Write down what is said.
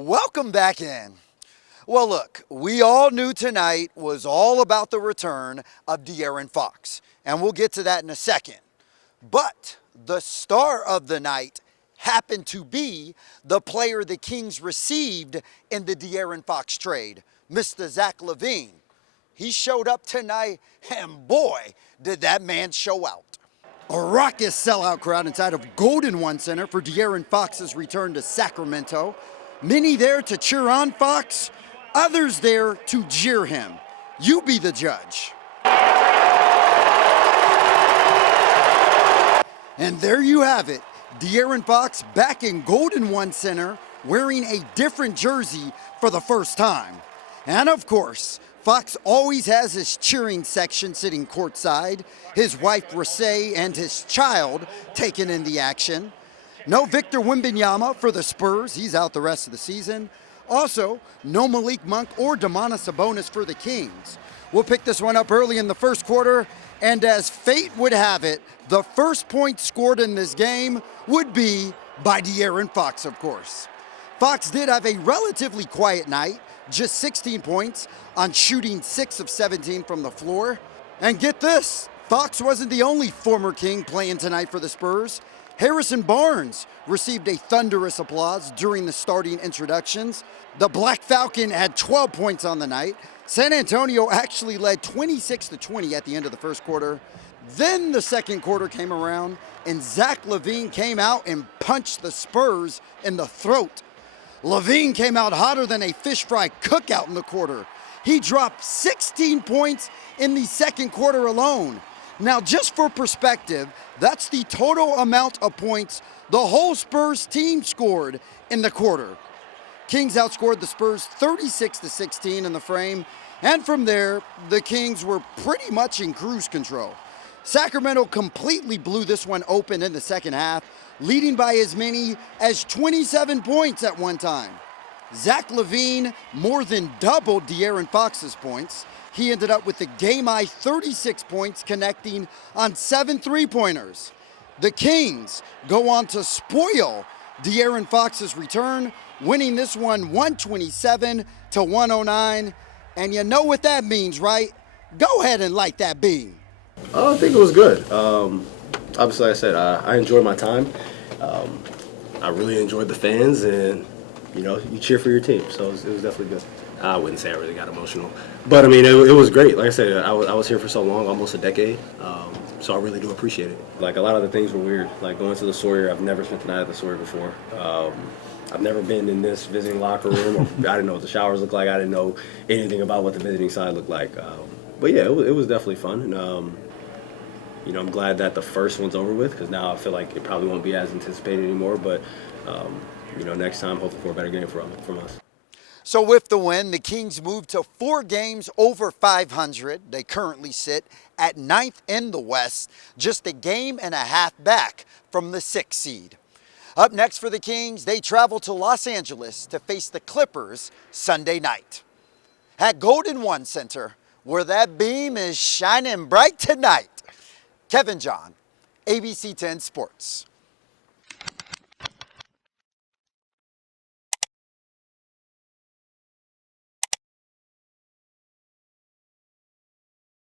Welcome back in. Well, look, we all knew tonight was all about the return of De'Aaron Fox, and we'll get to that in a second. But the star of the night happened to be the player the Kings received in the De'Aaron Fox trade, Mr. Zach Lavine. He showed up tonight, and boy, did that man show out. A raucous sellout crowd inside of Golden One Center for De'Aaron Fox's return to Sacramento. Many there to cheer on Fox, others there to jeer him. You be the judge. And there you have it, De'Aaron Fox back in Golden One Center wearing a different jersey for the first time. And of course, Fox always has his cheering section sitting courtside, his wife Rasay and his child taking in the action. No Victor Wembanyama for the Spurs, he's out the rest of the season. Also, no Malik Monk or Domantas Sabonis for the Kings. We'll pick this one up early in the first quarter, and as fate would have it, the first point scored in this game would be by De'Aaron Fox, of course. Fox did have a relatively quiet night, just 16 points on shooting 6 of 17 from the floor. And get this, Fox wasn't the only former King playing tonight for the Spurs. Harrison Barnes received a thunderous applause during the starting introductions. The Black Falcon had 12 points on the night. San Antonio actually led 26-20 at the end of the first quarter. Then the second quarter came around, and Zach Lavine came out and punched the Spurs in the throat. Lavine came out hotter than a fish fry cookout in the quarter. He dropped 16 points in the second quarter alone. Now, just for perspective, that's the total amount of points the whole Spurs team scored in the quarter. Kings outscored the Spurs 36-16 in the frame, and from there, the Kings were pretty much in cruise control. Sacramento completely blew this one open in the second half, leading by as many as 27 points at one time. Zach Lavine more than doubled De'Aaron Fox's points. He ended up with the game-high 36 points, connecting on 7 three-pointers. The Kings go on to spoil De'Aaron Fox's return, winning this one 127-109. And you know what that means, right? Go ahead and light that beam. I think it was good. Obviously, like I said, I enjoyed my time. I really enjoyed the fans, and you cheer for your team, so it was definitely good. I wouldn't say I really got emotional, but I mean, it was great. Like I said, I was here for so long, almost a decade, so I really do appreciate it. Like, a lot of the things were weird, like going to the Sawyer. I've never spent the night at the Sawyer before. I've never been in this visiting locker room. Or I didn't know what the showers looked like. I didn't know anything about what the visiting side looked like. But yeah, it was definitely fun. And, I'm glad that the first one's over with, because now I feel like it probably won't be as anticipated anymore. But, next time, hopefully for a better game from us. So with the win, the Kings moved to 4 games over 500. They currently sit at 9th in the West, just a game and a half back from the 6th seed. Up next for the Kings, they travel to Los Angeles to face the Clippers Sunday night. At Golden One Center, where that beam is shining bright tonight. Kevin John, ABC 10 Sports.